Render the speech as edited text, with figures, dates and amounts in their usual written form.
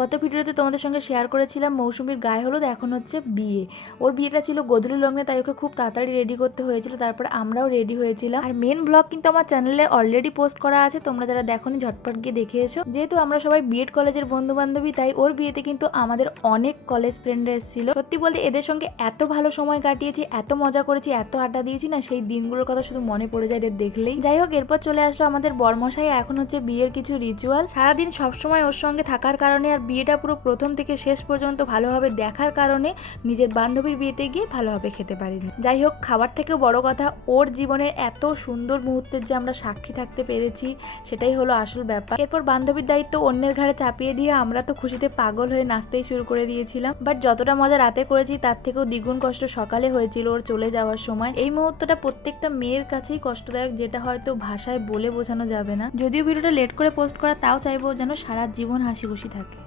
গত ভিডিওতে তোমাদের সঙ্গে শেয়ার করেছিলাম মৌসুমীর গায়ে হলুদ, এখন হচ্ছে বিয়ে। ওর বিয়েটা ছিল গোধূলি লগ্নে, তাই ওকে খুব তাড়াতাড়ি রেডি করতে হয়েছিল। তারপর আমরাও রেডি হয়েছিলাম। আর মেন ব্লগ কিন্তু আমার চ্যানেলে অলরেডি পোস্ট করা আছে, তোমরা যারা দেখোনি ঝটপট গিয়ে দেখে এসো। যেহেতু আমরা সবাই বিএড কলেজের বন্ধু বান্ধবী, তাই ওর বিয়েতে কিন্তু আমাদের অনেক কলেজ ফ্রেন্ডরা এসেছিল। সত্যি বলতে এদের সঙ্গে এত ভালো সময় কাটিয়েছি, এত মজা করেছি, এত আড্ডা দিয়েছি না, সেই দিনগুলোর কথা শুধু মনে পড়ে যায় এদের দেখলেই। যাই হোক, এরপর চলে আসলো আমাদের বরমশাই। এখন হচ্ছে বিয়ের কিছু রিচুয়াল। সারাদিন সবসময় ওর সঙ্গে থাকার কারণে আর বিয়েটা পুরো প্রথম থেকে শেষ পর্যন্ত ভালোভাবে দেখার কারণে নিজের বান্ধবীর বিয়েতে গিয়ে ভালোভাবে খেতে পারিনি। যাই হোক, খাবার থেকেও বড় কথা, ওর জীবনের এত সুন্দর মুহূর্তের যে আমরা সাক্ষী থাকতে পেরেছি, সেটাই হলো আসল ব্যাপার। এরপর বান্ধবীর দায়িত্ব অন্যের ঘাড়ে চাপিয়ে দিয়ে আমরা তো খুশিতে পাগল হয়ে নাচতেই শুরু করে দিয়েছিলাম। বাট যতটা মজা রাতে করেছি তার থেকেও দ্বিগুণ কষ্ট সকালে হয়েছিল ওর চলে যাওয়ার সময়। এই মুহূর্তটা প্রত্যেকটা মেয়ের কাছেই কষ্টদায়ক, যেটা হয়তো ভাষায় বলে বোঝানো যাবে না। যদিও ভিডিওটা লেট করে পোস্ট করা, তাও চাইবো যেন সারা জীবন হাসি খুশি থাকে।